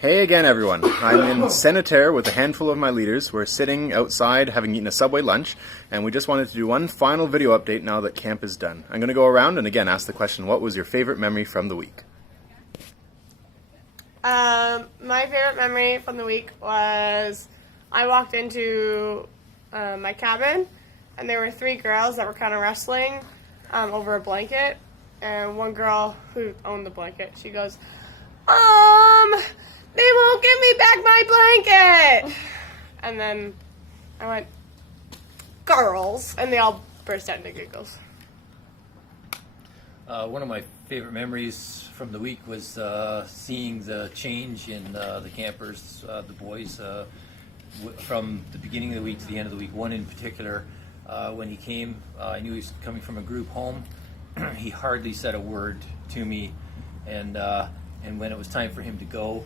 Hey again, everyone. I'm in Sanitaire with a handful of my leaders. We're sitting outside having eaten a Subway lunch, and we just wanted to do one final video update now that camp is done. I'm going to go around and again ask the question, what was your favorite memory from the week? My favorite memory from the week was I walked into my cabin, and there were 3 girls that were kind of wrestling over a blanket, and one girl who owned the blanket, she goes, they won't give me back my blanket! And then I went, girls, and they all burst out into giggles. One of my favorite memories from the week was seeing the change in the campers, the boys, from the beginning of the week to the end of the week. One in particular, when he came, I knew he was coming from a group home. He hardly said a word to me, and when it was time for him to go,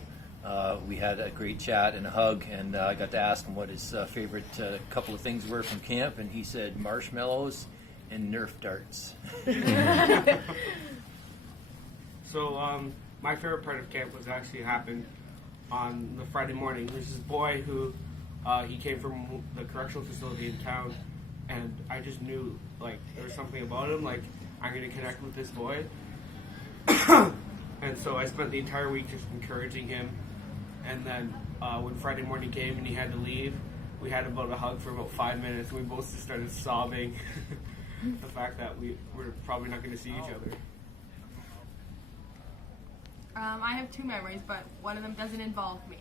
we had a great chat and a hug, and I got to ask him what his favorite couple of things were from camp, and he said marshmallows and Nerf darts. So my favorite part of camp was actually happened on the Friday morning. There's this boy who he came from the correctional facility in town, and I just knew like there was something about him, like I'm going to connect with this boy. And so I spent the entire week just encouraging him. And then when Friday morning came and he had to leave, we had about a hug for about 5 minutes. We both just started sobbing the fact that we're probably not going to see each other. I have 2 memories, but one of them doesn't involve me,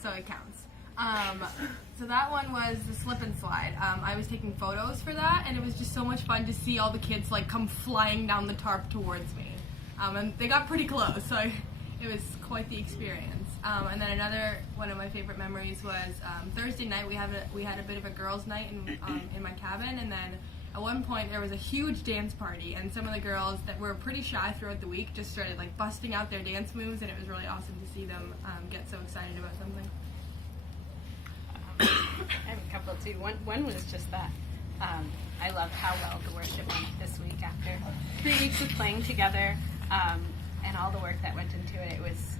so it counts. So that one was the slip and slide. I was taking photos for that, and it was just so much fun to see all the kids like come flying down the tarp towards me. And they got pretty close, so it was quite the experience. And then another one of my favorite memories was Thursday night. We had a bit of a girls' night in my cabin, and then at one point there was a huge dance party, and some of the girls that were pretty shy throughout the week just started like busting out their dance moves, and it was really awesome to see them get so excited about something. I have a couple too. One was just that I loved how well the worship went this week after 3 weeks of playing together, and all the work that went into it. It was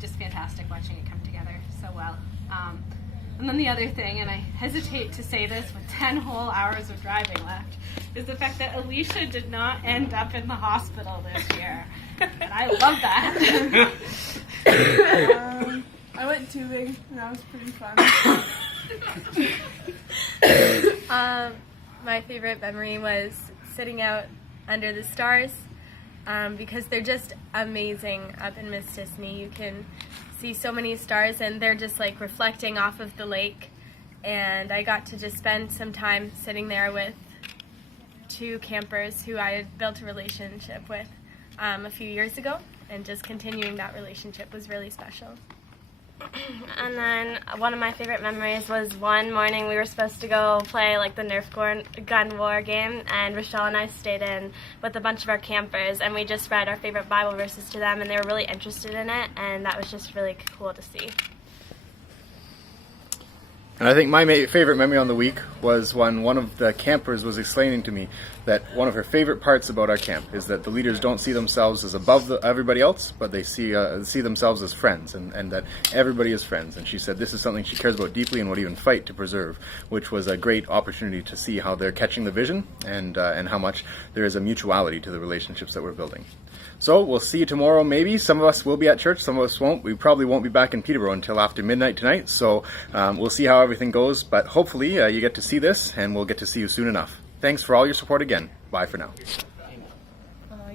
just fantastic watching it come together so well. And then the other thing, and I hesitate to say this with 10 whole hours of driving left, is the fact that Alicia did not end up in the hospital this year. And I love that. I went tubing, and that was pretty fun. My favorite memory was sitting out under the stars because they're just amazing up in Mistissini. You can see so many stars, and they're just like reflecting off of the lake, and I got to just spend some time sitting there with 2 campers who I had built a relationship with a few years ago, and just continuing that relationship was really special. And then one of my favorite memories was one morning we were supposed to go play like the Nerf gun war game, and Rochelle and I stayed in with a bunch of our campers, and we just read our favorite Bible verses to them, and they were really interested in it, and that was just really cool to see. And I think my favorite memory on the week was when one of the campers was explaining to me that one of her favorite parts about our camp is that the leaders don't see themselves as above everybody else, but they see themselves as friends, and that everybody is friends. And she said this is something she cares about deeply and would even fight to preserve, which was a great opportunity to see how they're catching the vision and how much there is a mutuality to the relationships that we're building. So we'll see you tomorrow maybe. Some of us will be at church, some of us won't. We probably won't be back in Peterborough until after midnight tonight, so we'll see how everything goes. But hopefully you get to see this, and we'll get to see you soon enough. Thanks for all your support again. Bye for now.